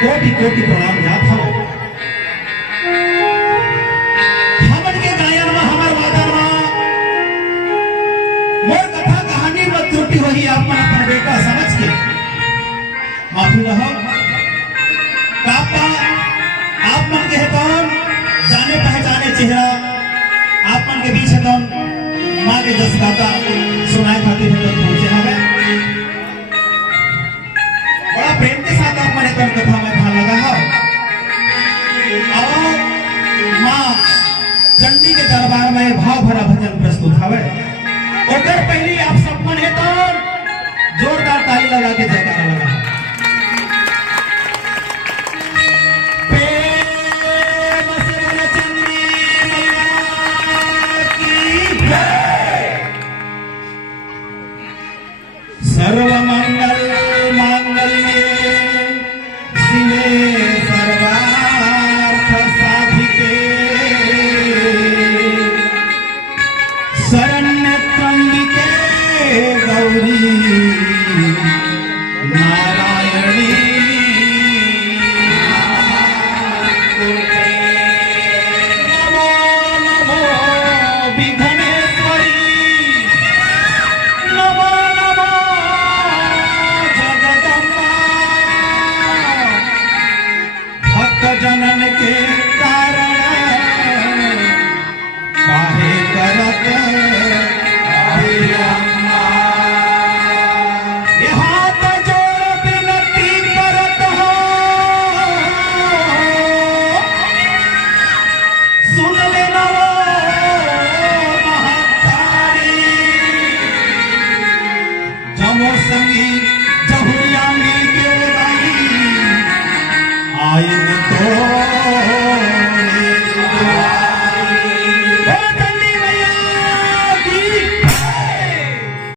कोटि कोटि प्रणाम जात हो। हमन के गायन में हमर वादन में मोर कथा कहानी में त्रुटि होही आपन अपन बेटा समझ के माफी रहो। कापा आप मन के कौन जाने पहचाने चेहरा आपन के बीच है माँ के 10 गाता सुनाए खातिर पहुंचे हमें बड़ा प्रेम के साथ आप मैंने कथा में था लगा है और माँ चंडी के दरबार में भाव भरा भजन प्रस्तुत हवे। ओकर पहले आप सब मन है तो जोरदार ताली लगा के जयकारा लगा। सर्वमंगल मांगल्ये शिवे सर्वार्थ साधिके शरण्ये त्र्यंबिके गौरी